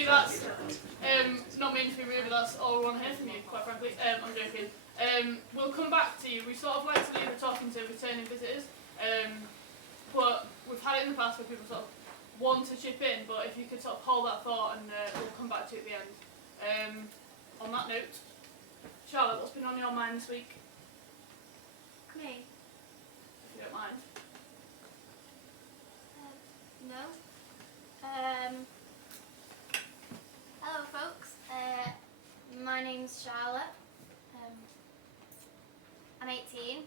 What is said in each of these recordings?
you, that's not meant to be rude, but that's all we want to hear from you, quite frankly. I'm joking. We'll come back to you. We sort of like to leave the talking to returning visitors, but we've had it in the past where people sort of want to chip in, but if you could sort of hold that thought and we'll come back to it at the end. On that note, Charlotte, what's been on your mind this week? Me? If you don't mind. No. Hello folks, my name's Charlotte. I'm 18,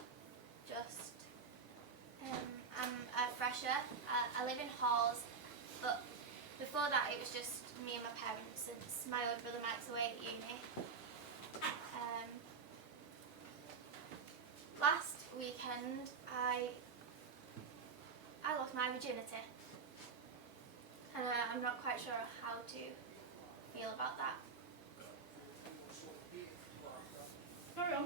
I'm a fresher. I live in Halls, but before that it was just me and my parents since my older brother Mike's away at uni. Last weekend I lost my virginity. And I'm not quite sure how to feel about that. Carry on.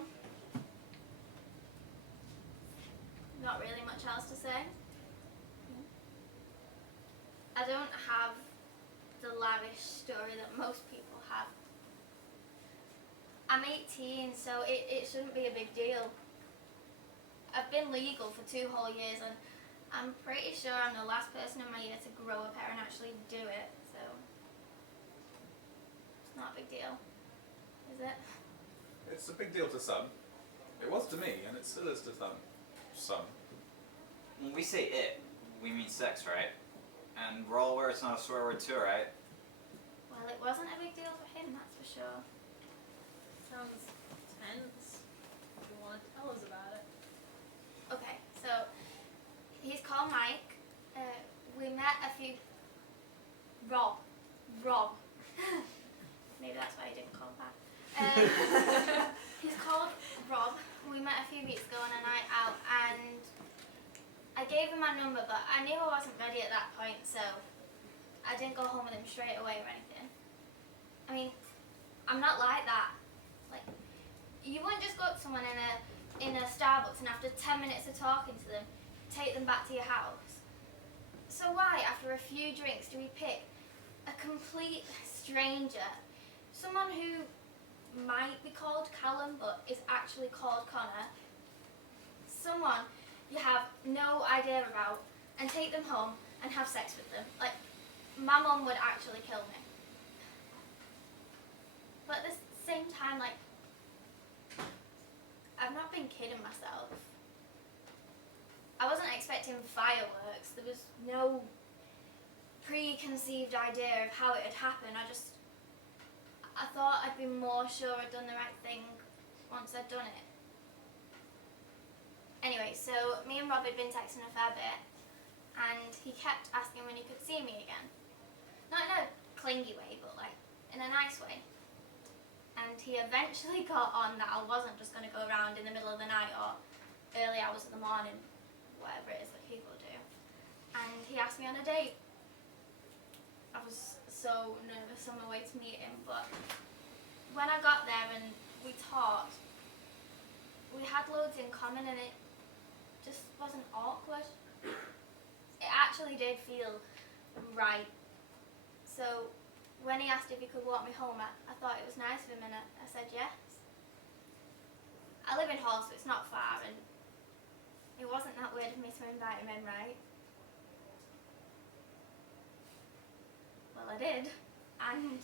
Not really much else to say. I don't have the lavish story that most people have. I'm 18, so it shouldn't be a big deal. I've been legal for 2 whole years, and I'm pretty sure I'm the last person in my year to grow a pair and actually do it, so it's not a big deal, is it? It's a big deal to some. It was to me, and it still is to some. When we say it, we mean sex, right? And we're all aware it's not a swear word too, right? Well, it wasn't a big deal for him, that's for sure. Sounds tense. Do you want to tell us about it? Okay, so he's called Mike. We met a few... Rob. Maybe that's why he didn't call back. He's called Rob. We met a few weeks ago on a night out, and I gave him my number, but I knew I wasn't ready at that point, so I didn't go home with him straight away or anything. I mean, I'm not like that. Like, you wouldn't just go up to someone in a Starbucks and after 10 minutes of talking to them, take them back to your house. So why, after a few drinks, do we pick a complete stranger, someone who might be called Callum but is actually called Connor, someone you have no idea about, and take them home and have sex with them? Like, my mum would actually kill me. But at the same time, like, I've not been kidding myself. I wasn't expecting fireworks. There was no preconceived idea of how it had happened. I thought I'd be more sure I'd done the right thing once I'd done it. Anyway, so me and Rob had been texting a fair bit, and he kept asking when he could see me again. Not in a clingy way, but like in a nice way. And he eventually got on that I wasn't just going to go around in the middle of the night or early hours of the morning, whatever it is that people do. And he asked me on a date. I was so nervous on my way to meet him, but when I got there and we talked, we had loads in common and it just wasn't awkward. It actually did feel right. So when he asked if he could walk me home, I thought it was nice of him, and I said yes. I live in Hull, so it's not far, and it wasn't that weird of me to invite him in, right? Well, I did, and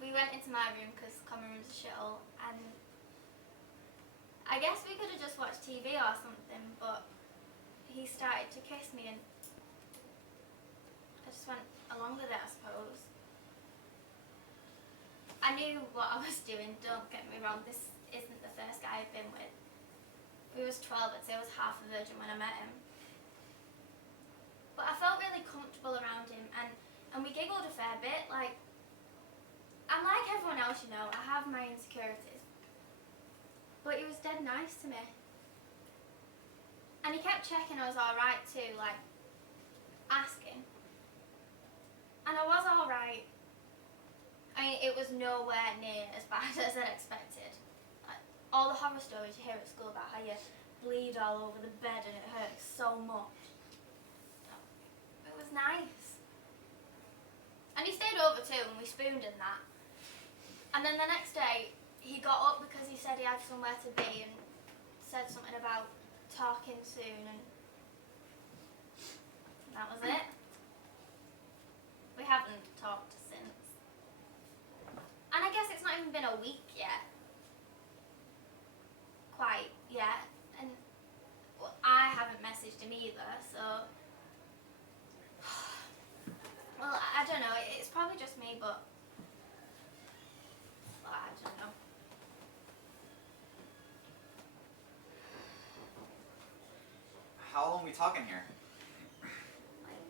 we went into my room because common room's a shithole, and I guess we could have just watched TV or something, but he started to kiss me, and I just went along with it, I suppose. I knew what I was doing, don't get me wrong, this isn't the first guy I've been with. He was 12, I'd say I was half a virgin when I met him. But I felt really comfortable around him, and we giggled a fair bit. Like, I'm like everyone else, you know, I have my insecurities. But he was dead nice to me. And he kept checking I was alright too, like, asking. And I was alright. I mean, it was nowhere near as bad as I'd expected. Like, all the horror stories you hear at school about how you bleed all over the bed and it hurts so much. It was nice. And he stayed over too, and we spooned and that. And then the next day, he got up because he said he had somewhere to be and said something about talking soon, and that was it. We haven't talked since. And I guess it's not even been a week yet. Quite yet. And well, I haven't messaged him either, so... Well, I don't know. It's probably just me, but... Well, I don't know. How long are we talking here? Like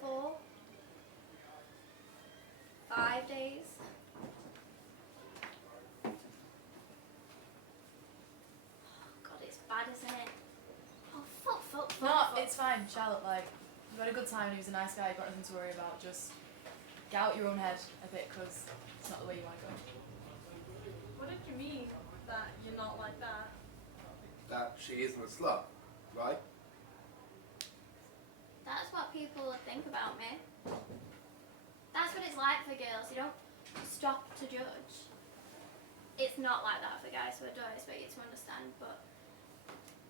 4, 5 days. God, it's bad, isn't it? Oh, fuck. No, it's fine, Charlotte. Like, you had a good time. He was a nice guy. You've got nothing to worry about. Just get out your own head a bit, because it's not the way you want to go. What did you mean that you're not like that? That she isn't a slut, right? That's what people think about me. That's what it's like for girls. You don't stop to judge. It's not like that for guys, so I don't expect you to understand, but...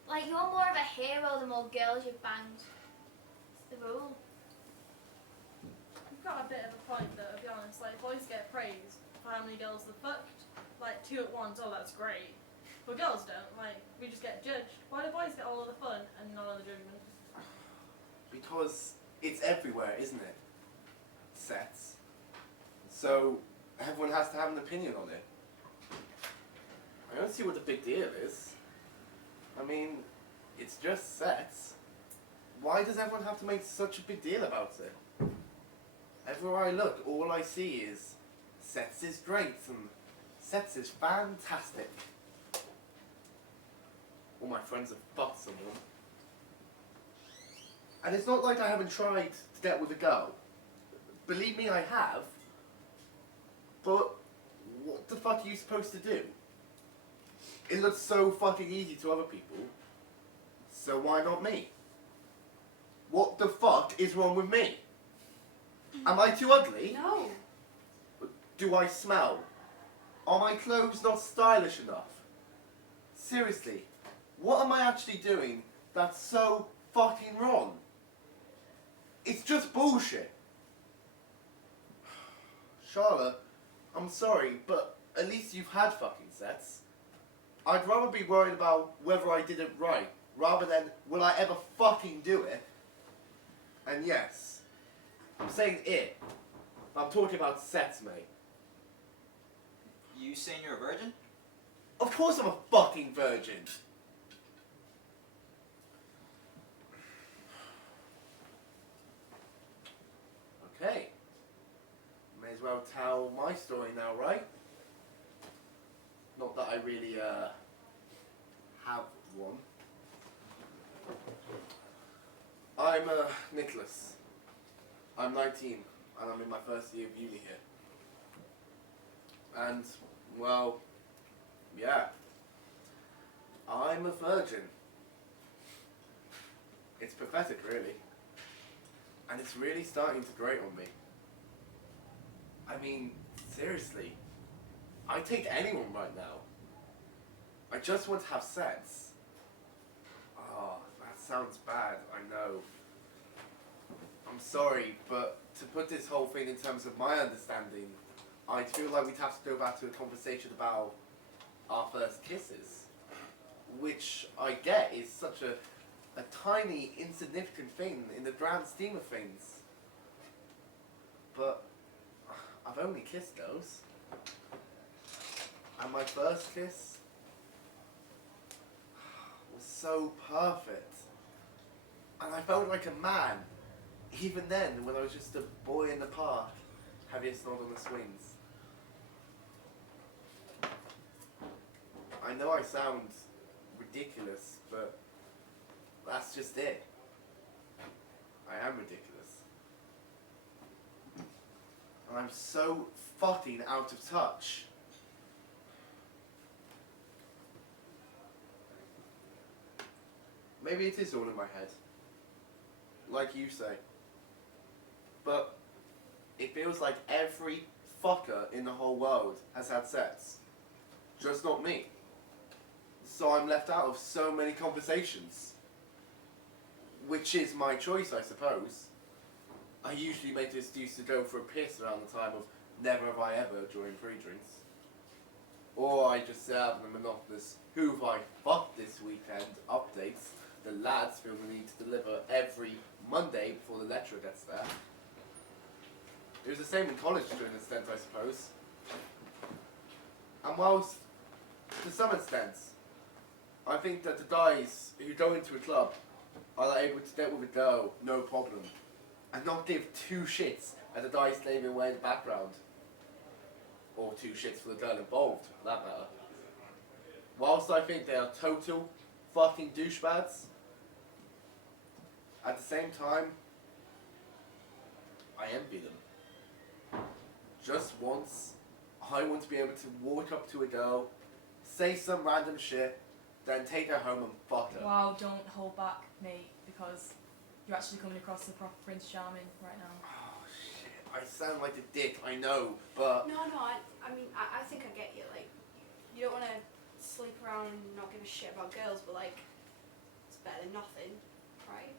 Like, you're more of a hero the more girls you've banged. It's the rule. You've got a bit of a point though, to be honest. Like, boys get praised for how many girls they've fucked. Like, 2 at once, oh that's great. But girls don't. Like, we just get judged. Why do boys get all of the fun and none of the judgment? Because it's everywhere, isn't it? Sets. So everyone has to have an opinion on it. I don't see what the big deal is. I mean, it's just sets. Why does everyone have to make such a big deal about it? Everywhere I look, all I see is sets is great and sets is fantastic. All my friends have fucked someone. And it's not like I haven't tried to get with a girl. Believe me, I have. But what the fuck are you supposed to do? It looks so fucking easy to other people. So why not me? What the fuck is wrong with me? Am I too ugly? No. Do I smell? Are my clothes not stylish enough? Seriously, what am I actually doing that's so fucking wrong? It's just bullshit. Charlotte, I'm sorry, but at least you've had fucking sex. I'd rather be worried about whether I did it right, rather than will I ever fucking do it. And yes, I'm saying it, but I'm talking about sex, mate. You saying you're a virgin? Of course I'm a fucking virgin. Okay. May as well tell my story now, right? Not that I really, have one. I'm, Nicholas. I'm 19, and I'm in my first year of uni here. And, well, yeah. I'm a virgin. It's pathetic, really. And it's really starting to grate on me. I mean, seriously. I'd take anyone right now. I just want to have sex. Oh, that sounds bad, I know. I'm sorry, but to put this whole thing in terms of my understanding, I feel like we'd have to go back to a conversation about our first kisses. Which I get is such a tiny, insignificant thing in the grand scheme of things. But I've only kissed those. And my first kiss was so perfect. And I felt like a man, even then when I was just a boy in the park, having a snod on the swings. I know I sound ridiculous, but that's just it. I am ridiculous. And I'm so fucking out of touch. Maybe it is all in my head. Like you say. But it feels like every fucker in the whole world has had sex. Just not me. So I'm left out of so many conversations. Which is my choice, I suppose. I usually make the excuse to go for a piss around the time of never have I ever during pre-drinks. Or I just set out the monotonous who have I fucked this weekend updates the lads feel the need to deliver every Monday before the lecturer gets there. It was the same in college to an extent, I suppose. And whilst, to some extent, I think that the guys who go into a club are able to get with a girl, no problem, and not give two shits at the guy slaving away in the background. Or two shits for the girl involved, for that matter. Whilst I think they are total fucking douchebags, at the same time, I envy them. Just once, I want to be able to walk up to a girl, say some random shit, then take her home and fuck her. Wow, don't hold back, mate, because you're actually coming across the proper Prince Charming right now. Oh shit, I sound like a dick, I know, but... No, I mean, I think I get you. Like, you don't want to sleep around and not give a shit about girls, but like, it's better than nothing, right?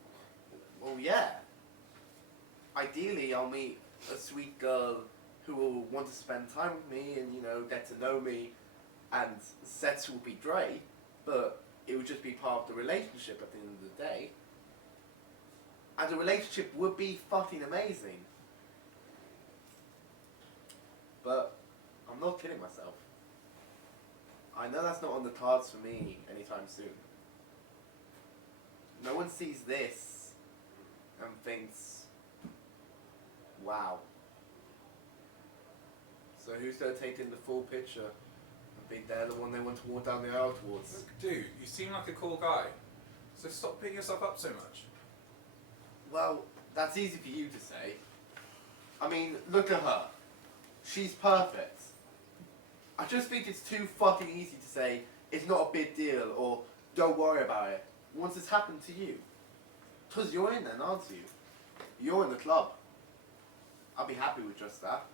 Well, yeah. Ideally, I'll meet a sweet girl who will want to spend time with me and, you know, get to know me, and sex will be great, but it would just be part of the relationship at the end of the day. And the relationship would be fucking amazing. But I'm not kidding myself. I know that's not on the cards for me anytime soon. No one sees this and thinks, wow. So who's going to take in the full picture and think they're the one they want to walk down the aisle towards? Look, dude, you seem like a cool guy. So stop beating yourself up so much. Well, that's easy for you to say. I mean, look at her. She's perfect. I just think it's too fucking easy to say, it's not a big deal, or don't worry about it, once it's happened to you. Because you're in then, aren't you? You're in the club. I'll be happy with just that.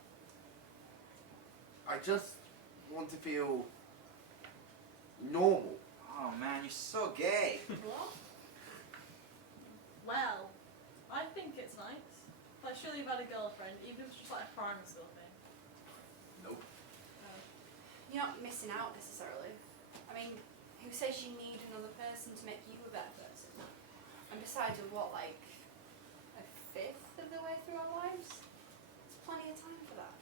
I just want to feel normal. Oh man, you're so gay. What? Well, I think it's nice. Like, surely you've had a girlfriend, even if it's just like a primary school thing. Nope. You're not missing out necessarily. I mean, who says you need another person to make you a better person? And besides, we're what, like a fifth of the way through our lives? There's plenty of time for that.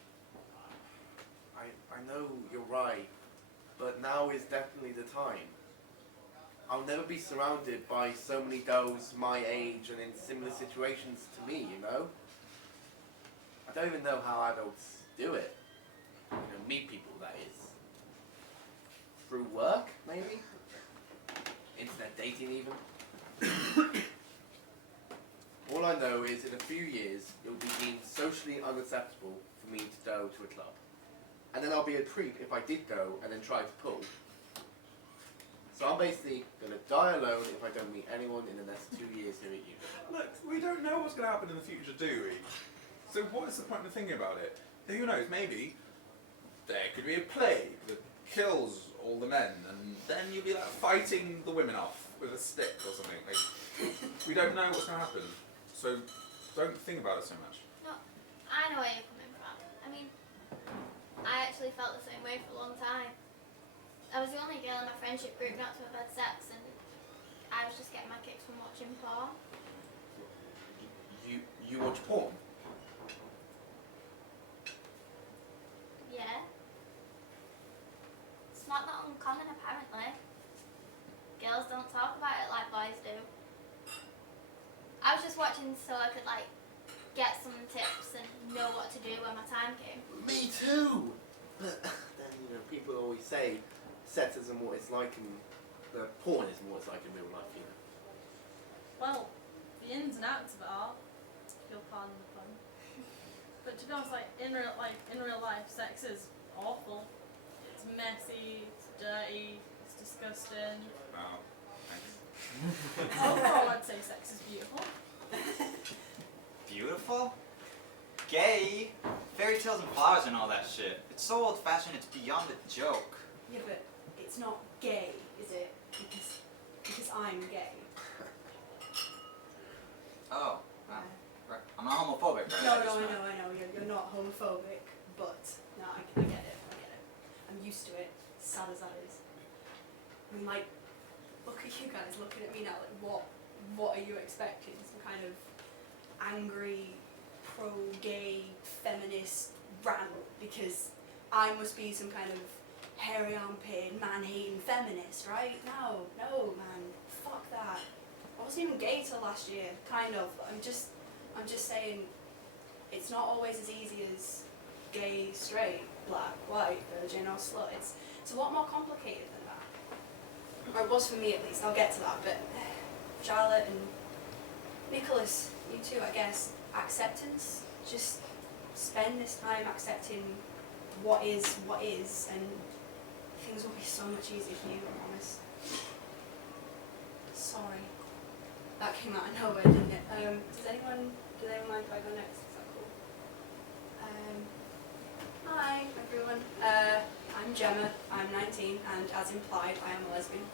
I know you're right, but now is definitely the time. I'll never be surrounded by so many girls my age and in similar situations to me, you know? I don't even know how adults do it. You know, meet people, that is. Through work, maybe? Internet dating, even? All I know is in a few years, it will be deemed socially unacceptable for me to go to a club. And then I'll be a creep if I did go and then try to pull. So I'm basically going to die alone if I don't meet anyone in the next 2 years here at uni. Look, we don't know what's going to happen in the future, do we? So what is the point of thinking about it? Who knows, maybe there could be a plague that kills all the men, and then you'll be like fighting the women off with a stick or something. Like, we don't know what's going to happen, so don't think about it so much. No, I know where you're coming from. I mean, I actually felt the same way for a long time. I was the only girl in my friendship group not to have had sex, and I was just getting my kicks from watching porn. You watch porn? Yeah. It's not that uncommon, apparently. Girls don't talk about it like boys do. I was just watching so I could, like, get some tips and know what to do when my time came. Me too! But then, you know, people always say sex isn't what it's like in... porn isn't what it's like in real life, you know. Well, the ins and outs of it are, if you'll pardon the pun. But to be honest, like in real life, sex is awful. It's messy, it's dirty, it's disgusting. Wow, thanks. Overall, I'd say sex is beautiful. Beautiful? gay. Fairy tales and flowers and all that shit. It's so old-fashioned, it's beyond a joke. Yeah, but it's not gay, is it? Because I'm gay. Oh, right. I'm not homophobic, right? No, I know. You're not homophobic, but no, I get it. I'm used to it, sad as that is. I mean, like, look at you guys looking at me now, like, what are you expecting? Some kind of angry, pro-gay, feminist rant because I must be some kind of hairy armpit, man-hating feminist, right? No, man, fuck that. I wasn't even gay till last year, kind of. I'm just saying, it's not always as easy as gay, straight, black, white, virgin, or slut. It's a lot more complicated than that. Or it was for me at least. I'll get to that. But Charlotte and Nicholas, you too, I guess. Acceptance. Just spend this time accepting what is, and things will be so much easier for you, I promise. Sorry. That came out of nowhere, didn't it? Does anyone mind if I go next? Is that cool? Hi, everyone. I'm Gemma. I'm 19, and as implied, I am a lesbian.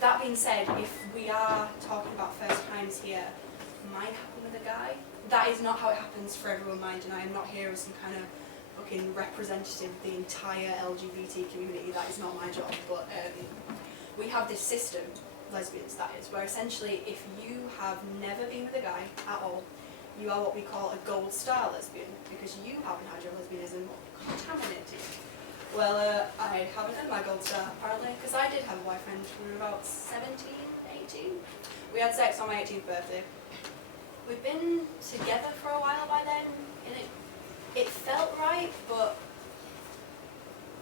That being said, if we are talking about first times here, mine happened with a guy. That is not how it happens for everyone, mind, and I am not here as some kind of fucking representative of the entire LGBT community. That is not my job, but we have this system, lesbians that is, where essentially if you have never been with a guy at all, you are what we call a gold star lesbian, because you haven't had your lesbianism contaminated. Well, I haven't had my gold star, apparently, because I did have a boyfriend when we were about 17, 18. We had sex on my 18th birthday. We've been together for a while by then, and it felt right, but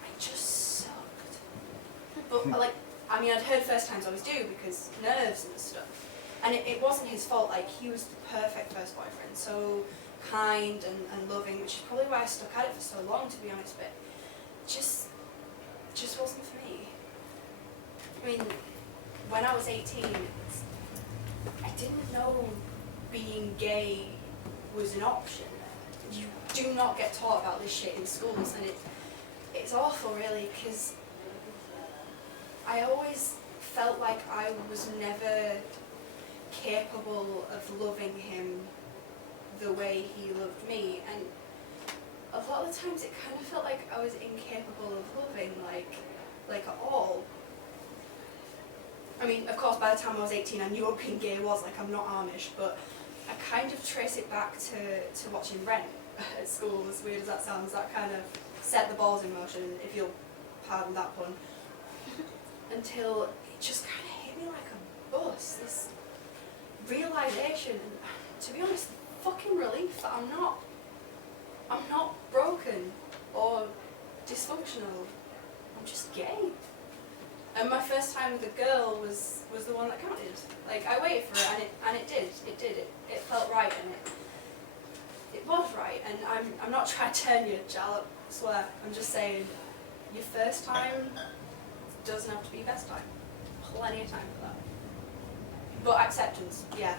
I just sucked. But, like, I mean, I'd heard first times always do, because nerves and stuff. And it wasn't his fault, like, he was the perfect first boyfriend, so kind and loving, which is probably why I stuck at it for so long, to be honest, but just wasn't for me. I mean, when I was 18, I didn't know being gay was an option. You do not get taught about this shit in schools, and it's awful, really, because I always felt like I was never capable of loving him the way he loved me, and a lot of the times it kind of felt like I was incapable of loving, like at all. I mean, of course, by the time I was 18, I knew what being gay was. Like, I'm not Amish, but I kind of trace it back to watching Rent at school, as weird as that sounds. That kind of set the balls in motion, if you'll pardon that pun, until it just kind of hit me like a bus, this realisation, and to be honest, fucking relief that I'm not broken or dysfunctional, I'm just gay. And my first time with a girl was the one that counted. Like, I waited for it, and it did. It felt right, and it was right. And I'm not trying to turn you, Charlotte, I swear. I'm just saying, your first time doesn't have to be your best time. Plenty of time for that. But acceptance, yeah.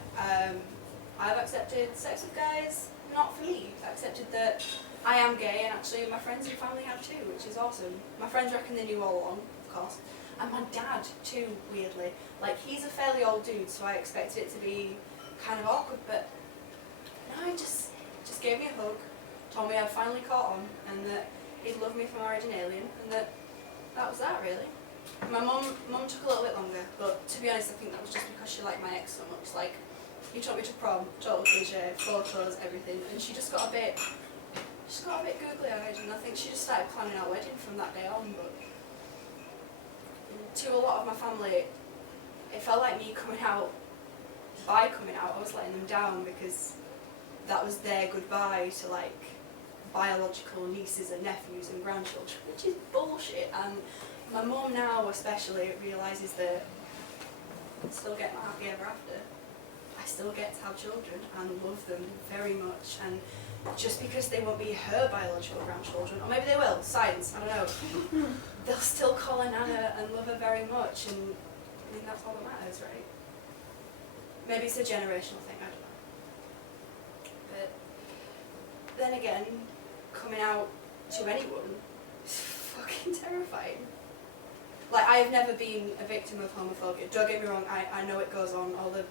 I've accepted sex with guys, not for me. I've accepted that I am gay, and actually my friends and family have too, which is awesome. My friends reckon they knew all along, of course. And my dad too, weirdly. Like, he's a fairly old dude, so I expected it to be kind of awkward, but no, he just gave me a hug, told me I'd finally caught on, and that he'd love me from origin alien, and that was that, really. My mum took a little bit longer, but to be honest, I think that was just because she liked my ex so much. Like, he took me to prom, total cliche, photos, everything, and she just got a bit googly-eyed, and I think she just started planning our wedding from that day on. But to a lot of my family, it felt like me coming out. By coming out, I was letting them down, because that was their goodbye to, like, biological nieces and nephews and grandchildren, which is bullshit. And my mum now especially realises that I still get my happy ever after. I still get to have children and love them very much, and just because they won't be her biological grandchildren, or maybe they will, science, I don't know, they'll still call her Nana and love her very much, and I mean, that's all that matters, right? Maybe it's a generational thing, I don't know. But then again, coming out to anyone is fucking terrifying. Like, I have never been a victim of homophobia. Don't get me wrong, I know it goes on, all the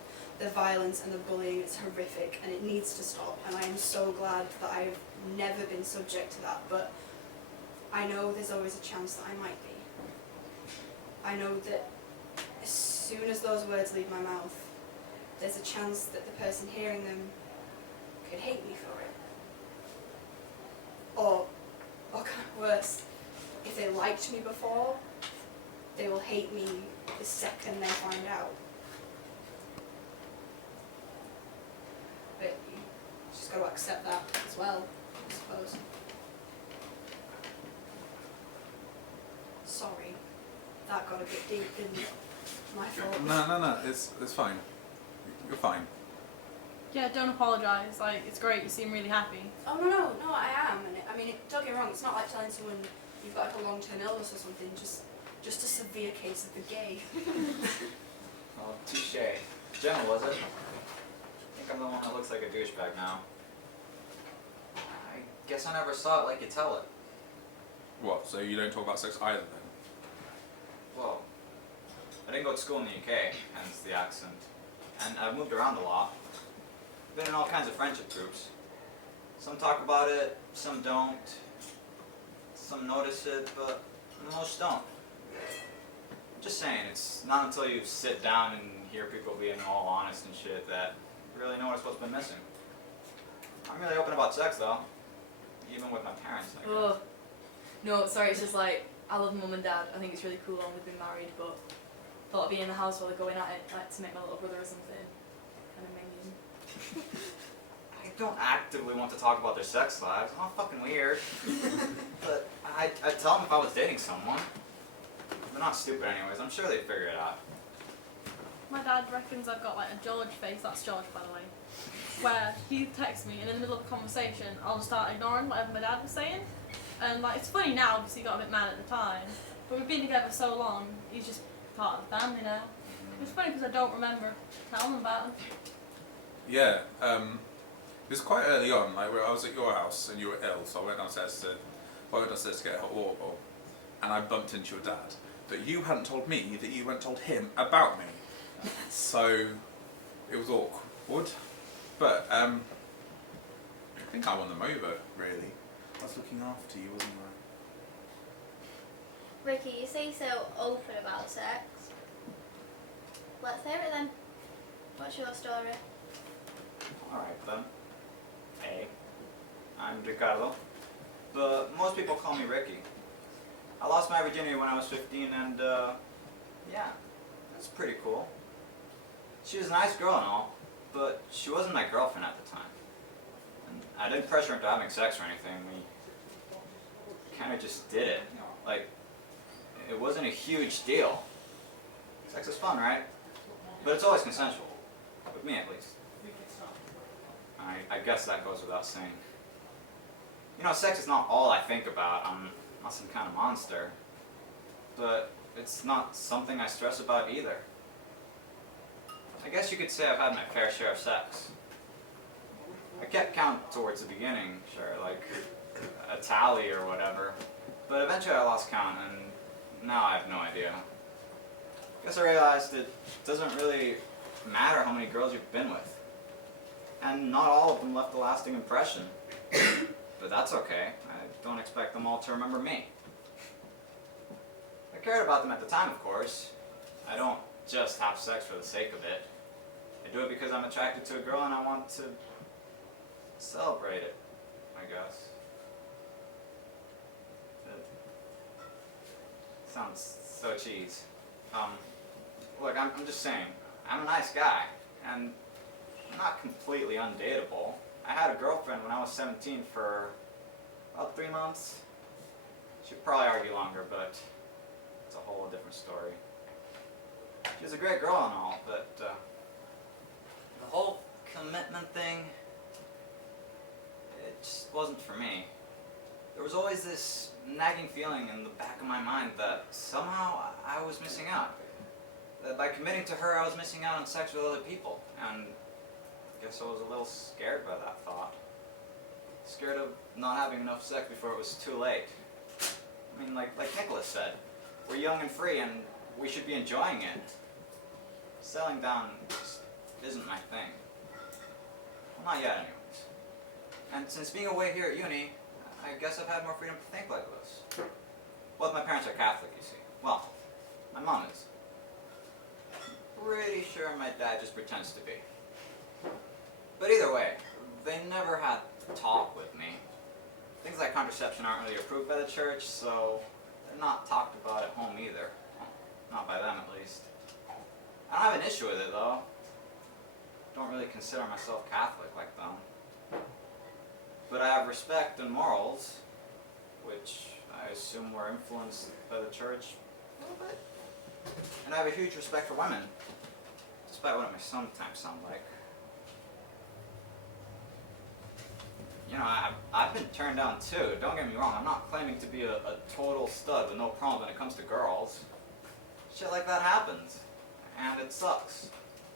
violence and the bullying, it's horrific and it needs to stop, and I am so glad that I've never been subject to that, but I know there's always a chance that I might be. I know that as soon as those words leave my mouth, there's a chance that the person hearing them could hate me for it. Or kind of worse, if they liked me before, they will hate me the second they find out. But you just got to accept that as well, I suppose. Sorry, that got a bit deep, didn't it? My fault. No, it's fine. You're fine. Yeah, don't apologise. Like, it's great. You seem really happy. Oh no, I am. And don't get me wrong. It's not like telling someone you've got like a long-term illness or something. Just a severe case of the gay. Oh, touche. Gemma, was it? I think I'm the one that looks like a douchebag now. I guess I never saw it like you tell it. What? So you don't talk about sex either then? Well, I didn't go to school in the UK, hence the accent. And I've moved around a lot. Been in all kinds of friendship groups. Some talk about it, some don't. Some notice it, but most don't. Just saying, it's not until you sit down and hear people being all honest and shit that you really notice what's been missing. I'm really open about sex though. Even with my parents, I guess. Oh. No, sorry, it's just like, I love mum and dad. I think it's really cool when they've been married, but thought I'd be in the house while they're going at it, like to make my little brother or something. Kind of minging. I don't actively want to talk about their sex lives. I'm not fucking weird. But I'd tell them if I was dating someone. They're not stupid anyways. I'm sure they'd figure it out. My dad reckons I've got like a George face. That's George, by the way. Where he texts me and in the middle of a conversation, I'll just start ignoring whatever my dad was saying. And like, it's funny now because he got a bit mad at the time. But we've been together so long, he's just part of the family now. It's funny because I don't remember telling him about him. Yeah, it was quite early on, like where I was at your house and you were ill, so I went downstairs to get a hot water bowl, and I bumped into your dad. But you hadn't told me that you went told him about me. So it was awkward. But I think I won them over, really. I was looking after you, wasn't I? Ricky, you say so open about sex. Let's hear it then. What's your story? Alright then. Hey, I'm Ricardo. But most people call me Ricky. I lost my virginity when I was 15 and yeah, that's pretty cool. She was a nice girl and all, but she wasn't my girlfriend at the time. And I didn't pressure her into having sex or anything. We kind of just did it. Like, it wasn't a huge deal. Sex is fun, right? But it's always consensual. With me, at least. I guess that goes without saying. You know, sex is not all I think about. I'm not some kind of monster. But it's not something I stress about either. I guess you could say I've had my fair share of sex. I kept count towards the beginning, sure, like a tally or whatever. But eventually I lost count, and now I have no idea. I guess I realized it doesn't really matter how many girls you've been with. And not all of them left a lasting impression. But that's okay. I don't expect them all to remember me. I cared about them at the time, of course. I don't just have sex for the sake of it. I do it because I'm attracted to a girl and I want to celebrate it, I guess. It sounds so cheese. Look, I'm just saying, I'm a nice guy, and I'm not completely undateable. I had a girlfriend when I was 17 for about 3 months. She'd probably argue longer, but it's a whole different story. She's a great girl and all, but the whole commitment thing, it just wasn't for me. There was always this nagging feeling in the back of my mind that somehow I was missing out. That by committing to her, I was missing out on sex with other people, and I guess I was a little scared by that thought. Scared of not having enough sex before it was too late. I mean, like Nicholas said, we're young and free and we should be enjoying it. Settling down just isn't my thing. Well, not yet anyways. And since being away here at uni, I guess I've had more freedom to think like this. Both my parents are Catholic, you see. Well, my mom is. Pretty sure my dad just pretends to be. But either way, they never had talk with me. Things like contraception aren't really approved by the church, so they're not talked about at home either. Well, not by them, at least. I don't have an issue with it, though. Don't really consider myself Catholic like them. But I have respect and morals, which I assume were influenced by the church a little bit. And I have a huge respect for women, despite what it may sometimes sound like. You know, I've been turned down too, don't get me wrong. I'm not claiming to be a total stud with no problem when it comes to girls. Shit like that happens, and it sucks.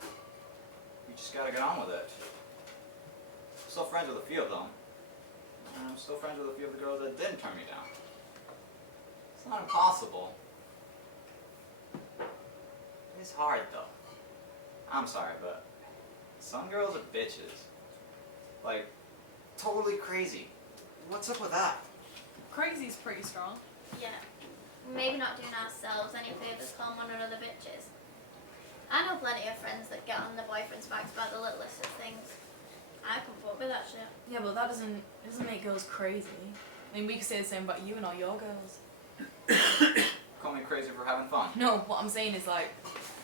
You just gotta get on with it. I'm still friends with a few of them, and I'm still friends with a few of the girls that didn't turn me down. It's not impossible. It's hard though. I'm sorry, but some girls are bitches. Like, totally crazy. What's up with that? Crazy's pretty strong. Yeah. Maybe not doing ourselves any favours calling one another bitches. I know plenty of friends that get on their boyfriend's backs about the littlest of things. I couldn't put up with that shit. Yeah, but that doesn't make girls crazy. I mean, we could say the same about you and all your girls. Call me crazy for having fun. No, what I'm saying is like,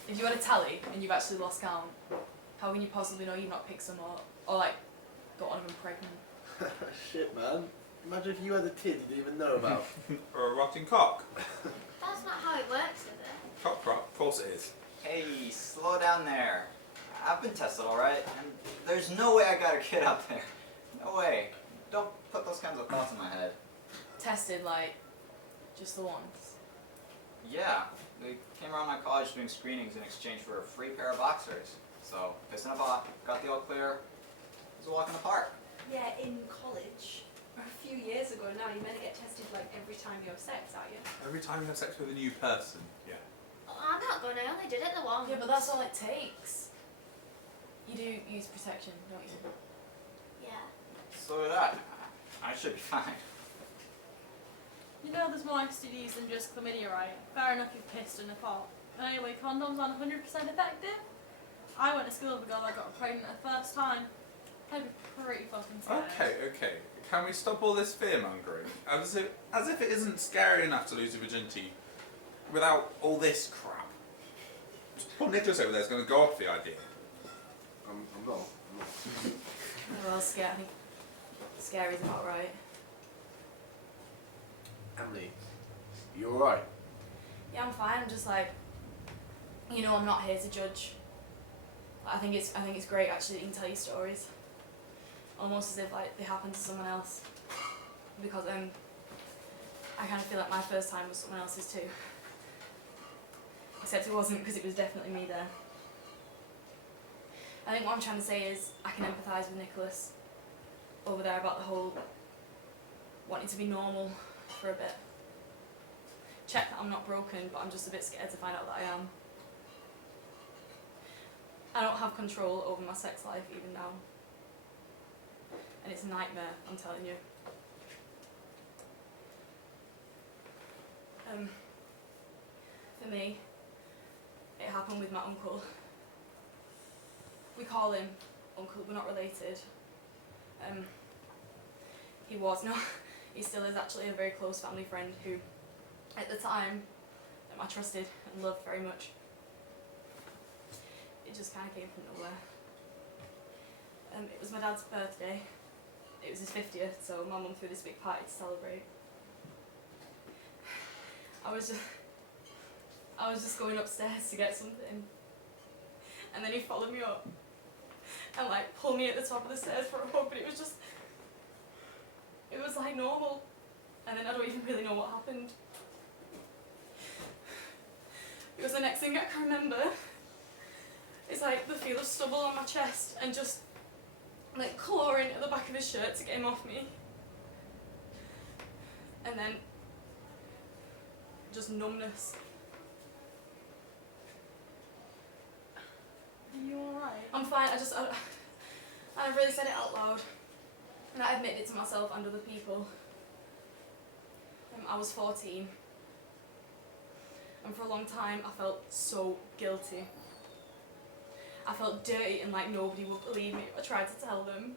if you had a tally and you've actually lost count, how can you possibly know you've not picked some up? Or like, got one of them pregnant? Shit, man. Imagine if you had a kid you didn't even know about. Or a rotting cock. That's not how it works, is it? Cock prop, of course it is. Hey, slow down there. I've been tested, alright? And there's no way I got a kid out there. No way. Don't put those kinds of thoughts in my head. Tested like, just the once. Yeah, they came around my college doing screenings in exchange for a free pair of boxers. So, pissed in a pot, got the all clear. It was a walk in the park. Yeah, in college. A few years ago now, you're meant to get tested like every time you have sex, aren't you? Every time you have sex with a new person. Yeah. Oh, I'm not gonna, I only did it the once. Yeah, but that's all it takes. You do use protection, don't you? Yeah. So did I. I should be fine. You know there's more STDs than just chlamydia, right? Fair enough you've pissed in a pot. Anyway, condoms aren't 100% effective. I went to school with a girl that got pregnant the first time. I'd be pretty fucking scared. Okay. Can we stop all this fear mongering? As if it isn't scary enough to lose your virginity without all this crap. Poor Nicholas over there is going to go off the idea. I'm not. Well, scary. Scary's about right. Emily, you alright? Yeah, I'm fine. I'm just like, you know, I'm not here to judge. I think it's great actually that you can tell your stories, almost as if like they happened to someone else, because I kind of feel like my first time was someone else's too. Except it wasn't, because it was definitely me there. I think what I'm trying to say is I can empathise with Nicholas over there about the whole wanting to be normal for a bit. Check that I'm not broken, but I'm just a bit scared to find out that I am. I don't have control over my sex life even now. And it's a nightmare, I'm telling you. For me, it happened with my uncle. We call him Uncle, we're not related. He still is actually a very close family friend who, at the time, I trusted and loved very much. It just kind of came from nowhere. It was my dad's birthday. It was his 50th, so my mum threw this big party to celebrate. I was just going upstairs to get something, and then he followed me up and like pulled me at the top of the stairs for a hug, but it was like normal, and then I don't even really know what happened. Because the next thing I can remember is like the feel of stubble on my chest and just like clawing at the back of his shirt to get him off me. and then just numbness. Are you alright? I'm fine. I really said it out loud, and I admitted it to myself and other people. I was 14, and for a long time I felt so guilty. I felt dirty and like nobody would believe me if I tried to tell them.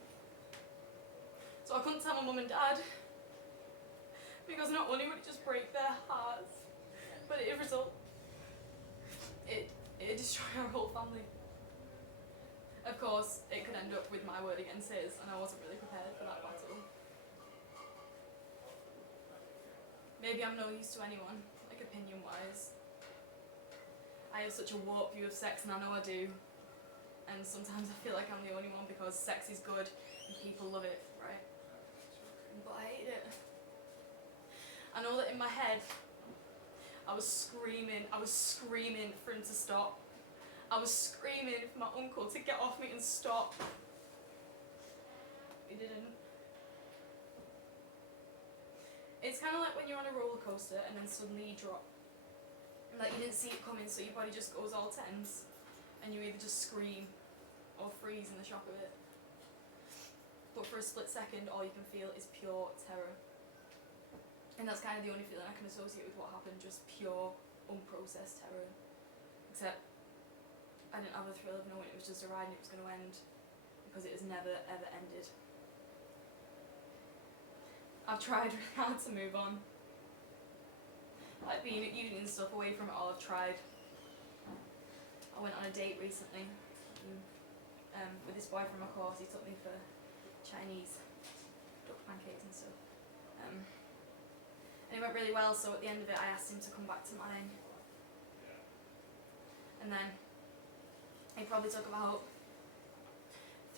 So I couldn't tell my mum and dad, because not only would it just break their hearts, but it destroy our whole family. Of course, it could end up with my word against his, and I wasn't really prepared for that battle. Maybe I'm no use to anyone, like opinion-wise. I have such a warped view of sex, and I know I do. And sometimes I feel like I'm the only one because sex is good and people love it, right? But I hate it. I know that in my head, I was screaming for him to stop. I was screaming for my uncle to get off me and stop. He didn't. It's kind of like when you're on a roller coaster and then suddenly you drop. Like you didn't see it coming, so your body just goes all tense, and you either just scream or freeze in the shock of it. But for a split second, all you can feel is pure terror. And that's kind of the only feeling I can associate with what happened, just pure, unprocessed terror. Except I didn't have the thrill of knowing it was just a ride and it was going to end, because it has never ever ended. I've tried really hard to move on. Like being at uni and stuff, away from it all, I've tried. I went on a date recently with this boy from my course. He took me for Chinese duck pancakes and stuff. And it went really well, so at the end of it I asked him to come back to mine. And then it probably took about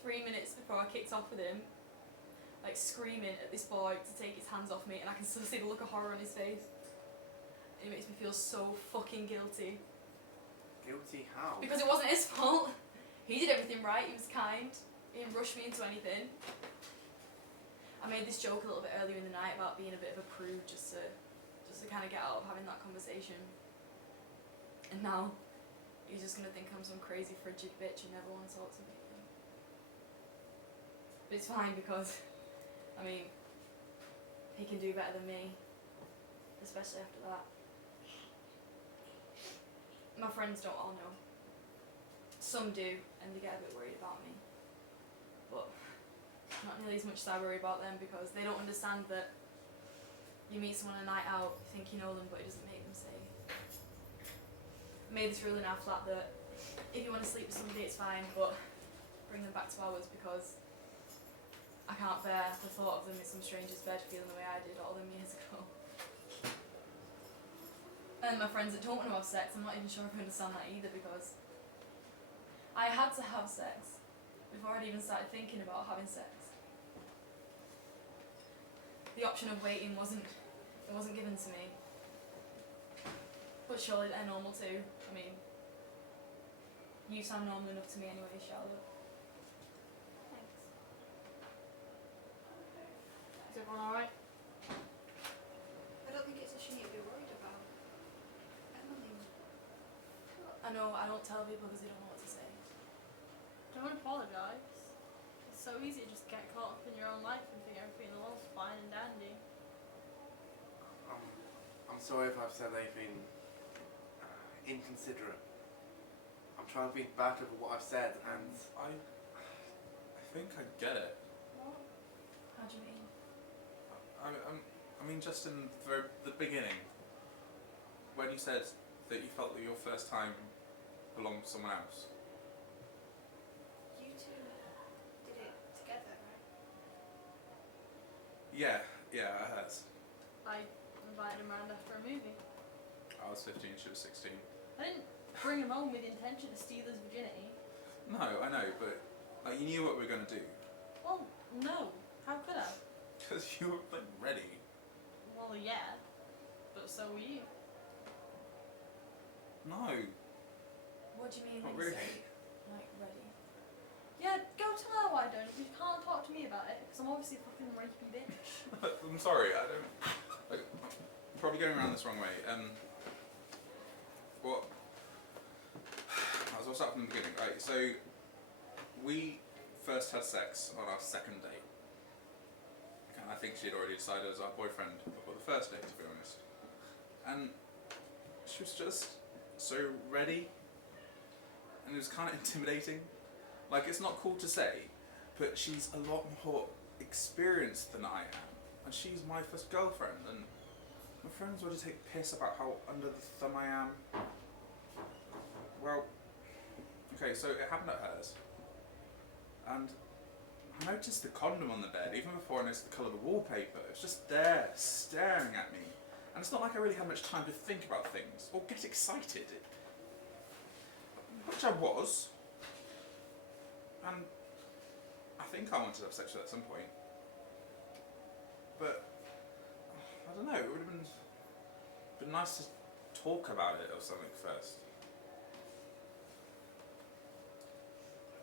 3 minutes before I kicked off with him, like screaming at this boy to take his hands off me, and I can still see the look of horror on his face. It makes me feel so fucking guilty. Guilty how? Because it wasn't his fault. He did everything right, he was kind, he didn't rush me into anything. I made this joke a little bit earlier in the night about being a bit of a prude, just to kind of get out of having that conversation. And now, he's just going to think I'm some crazy frigid bitch and never want to talk to me again. But it's fine because, I mean, he can do better than me, especially after that. My friends don't all know. Some do, and they get a bit worried about me. But not nearly as much as I worry about them, because they don't understand that you meet someone on a night out, you think you know them, but it doesn't make them safe. I made this rule in our flat that if you want to sleep with somebody, it's fine, but bring them back to ours, because I can't bear the thought of them in some stranger's bed feeling the way I did all them years ago. And my friends that don't want to have sex, I'm not even sure if I understand that either, because I had to have sex before I'd even started thinking about having sex. The option of waiting wasn't given to me. But surely they're normal too. I mean, you sound normal enough to me anyway, Charlotte. Thanks. Is everyone alright? I don't think it's a shame you'd be worried about. Emily. I know I don't tell people because they don't know what to say. Don't apologise. It's so easy to just get caught up in your own life and think everything in the world's fine and dandy. I'm sorry if I've said anything inconsiderate. I'm trying to think back over what I've said, and I think I get it. How do you mean? I mean, just in the beginning, when you said that you felt that your first time belonged to someone else. You two did it together, right? Yeah, I heard. I invited him around after a movie. I was 15, she was 16. I didn't bring him home with the intention to steal his virginity. No, I know, but like, you knew what we were going to do. Well, no. How could I? Because you were like ready. Well, yeah. But so were you. No. What do you mean Not when you really. say, like, ready? Yeah, go tell her why don't you? You can't talk to me about it, because I'm obviously a fucking rapey bitch. I'm sorry, I don't. Like, probably going around this wrong way. What? I'll start from the beginning. Right, so we first had sex on our second date. And I think she'd already decided as our boyfriend before the first date, to be honest. And she was just so ready, and it was kind of intimidating. Like, it's not cool to say, but she's a lot more experienced than I am, and she's my first girlfriend, and my friends would take piss about how under the thumb I am. Well, okay, so it happened at hers, and I noticed the condom on the bed even before I noticed the colour of the wallpaper. It was just there, staring at me. And it's not like I really had much time to think about things or get excited. Which I was. And I think I wanted to have sex with her at some point. But I don't know, it would have been nice to talk about it or something first.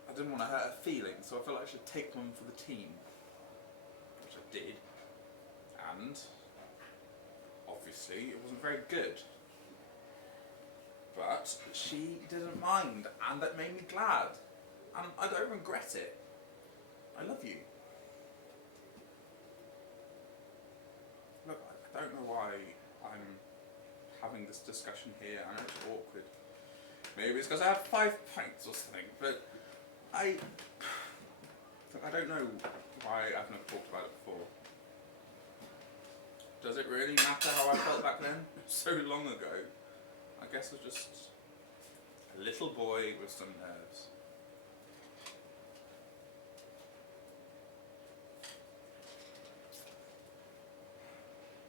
I didn't want to hurt her feelings, so I felt like I should take one for the team. Which I did. And obviously, it wasn't very good. But she didn't mind, and that made me glad. And I don't regret it. I love you. Look, I don't know why I'm having this discussion here. I know it's awkward. Maybe it's because I had 5 pints or something, but I don't know why I've never talked about it before. Does it really matter how I felt back then? So long ago. I guess I was just a little boy with some nerves.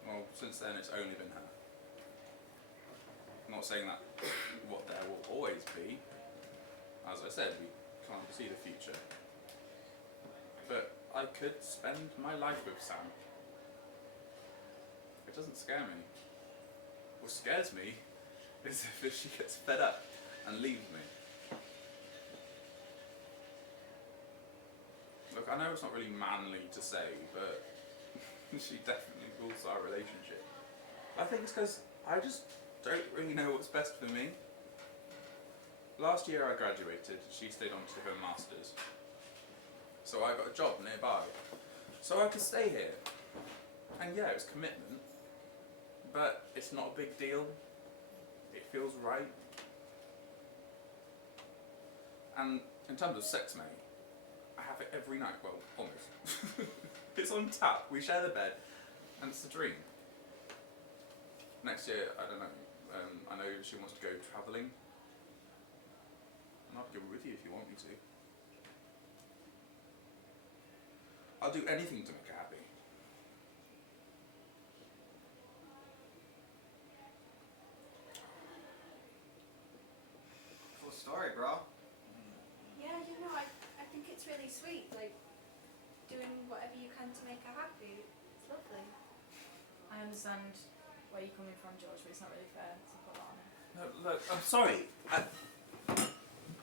Well, since then it's only been her. I'm not saying that what there will always be. As I said, we can't see the future. But I could spend my life with Sam. It doesn't scare me. What scares me is if she gets fed up and leaves me. Look, I know it's not really manly to say, but she definitely rules our relationship. I think it's because I just don't really know what's best for me. Last year I graduated, she stayed on to her masters. So I got a job nearby. So I could stay here. And yeah, it's commitment, but it's not a big deal. It feels right. And in terms of sex, mate, I have it every night, well, almost. It's on tap, we share the bed, and it's a dream. Next year, I don't know, I know she wants to go travelling. And I'll go with you if you want me to. I'll do anything to make her happy. Cool story, bro. Yeah, you know, I think it's really sweet, like, doing whatever you can to make her happy. It's lovely. I understand where you're coming from, George, but it's not really fair to put that on her. No, look, I'm sorry.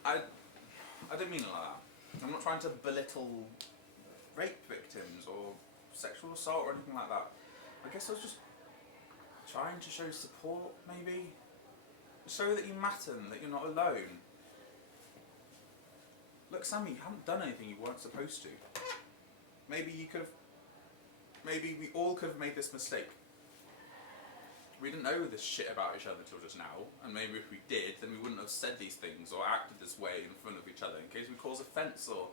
I didn't mean it like that. I'm not trying to belittle rape victims or sexual assault or anything like that. I guess I was just trying to show support, maybe. Show that you matter and that you're not alone. Look, Sammy, you haven't done anything you weren't supposed to. Maybe we all could have made this mistake. We didn't know this shit about each other till just now, and maybe if we did, then we wouldn't have said these things or acted this way in front of each other in case we cause offence or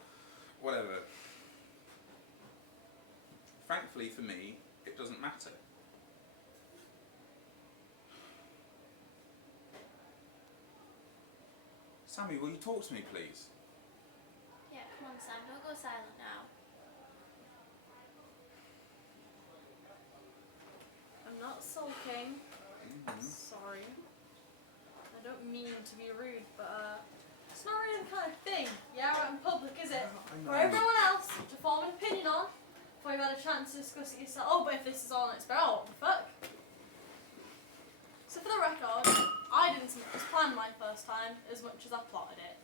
whatever. Thankfully for me, it doesn't matter. Sammy, will you talk to me, please? Yeah, come on, Sam. Don't go silent now. I'm not sulking. Mm-hmm. Sorry. I don't mean to be rude, but it's not really the kind of thing you're out in public, is it? For everyone else to form an opinion on before you've had a chance to discuss it yourself. Oh, but if this is all it's about, what the fuck? So for the record, I didn't think it was planned my first time as much as I plotted it.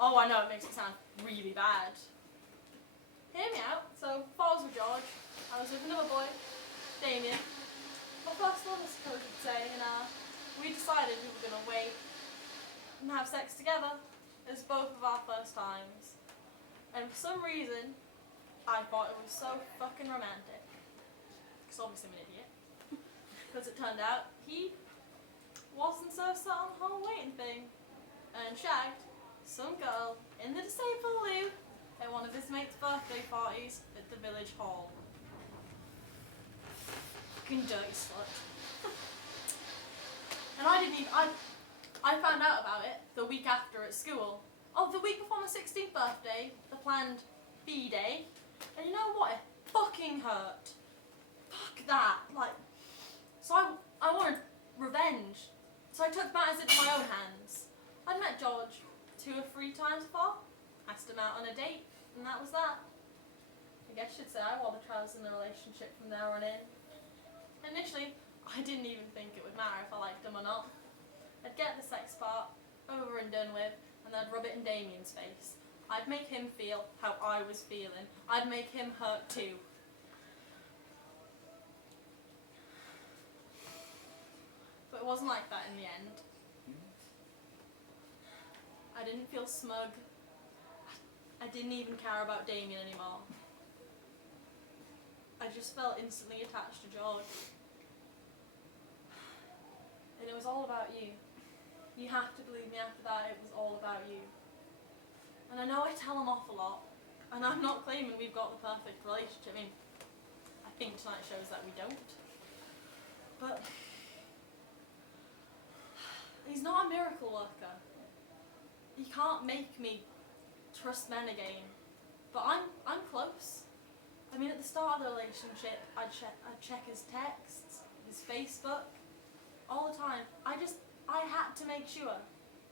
Oh, I know, it makes it sound really bad. Hear me out. So, before I was with George, I was with another boy, Damien. my first one was supposed to say, we decided we were gonna wait and have sex together as both of our first times. And for some reason, I thought it was so fucking romantic. Because obviously I'm an idiot. Because it turned out he wasn't so set on the whole waiting thing. And shagged some girl in the disabled loo at one of his mate's birthday parties at the village hall. Fucking dirty slut. And I didn't even, I found out about it the week after at school. Oh, the week before my 16th birthday, the planned B-day. And you know what? It fucking hurt. Fuck that. Like, so I wanted revenge. So I took matters into my own hands. I'd met George 2 or 3 times before. Asked him out on a date, and that was that. I guess you'd say I wore the trousers in the relationship from there on in. Initially, I didn't even think it would matter if I liked him or not. I'd get the sex part over and done with, and I'd rub it in Damien's face. I'd make him feel how I was feeling. I'd make him hurt too. But it wasn't like that in the end. I didn't feel smug. I didn't even care about Damien anymore. I just felt instantly attached to George. And it was all about you. You have to believe me, after that it was all about you. And I know I tell him off a lot, and I'm not claiming we've got the perfect relationship. I mean, I think tonight shows that we don't. But he's not a miracle worker. He can't make me trust men again. But I'm close. I mean, at the start of the relationship, I'd check his texts, his Facebook, all the time. I had to make sure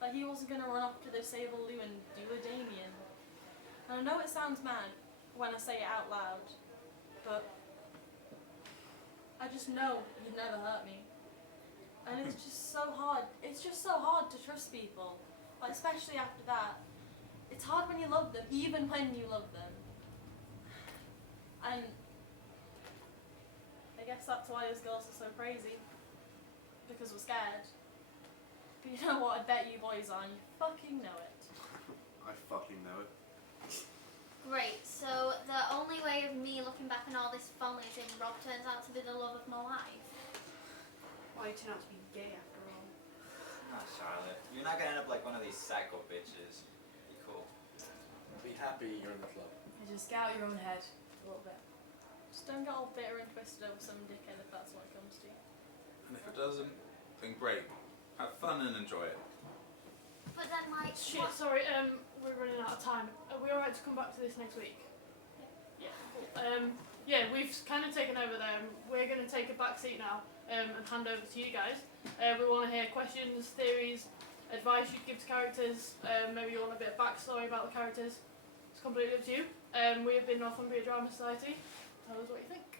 that he wasn't going to run off to the Sable Lou and do a Damien. And I know it sounds mad when I say it out loud, but I just know you'd never hurt me. And it's just so hard. It's just so hard to trust people, like, especially after that. It's hard when you love them, even when you love them. And I guess that's why those girls are so crazy, because we're scared. But you know what? I bet you boys are, and you fucking know it. I fucking know it. Great, so the only way of me looking back on all this fun is if Rob turns out to be the love of my life. Why you turn out to be gay after all? Ah, Charlotte, you're not gonna end up like one of these psycho bitches. Be cool. Be happy you're in the club. You just get out your own head a little bit. Just don't get all bitter and twisted over some dickhead if that's what it comes to. And if it doesn't, then great. Have fun and enjoy it. But then, like, Shit, what? sorry, we're running out of time. Are we alright to come back to this next week? Yeah. Cool. Yeah, we've kind of taken over there. We're going to take a back seat now and hand over to you guys. We want to hear questions, theories, advice you'd give to characters. Maybe you want a bit of backstory about the characters. It's completely up to you. We have been Northumbria Drama Society. Tell us what you think.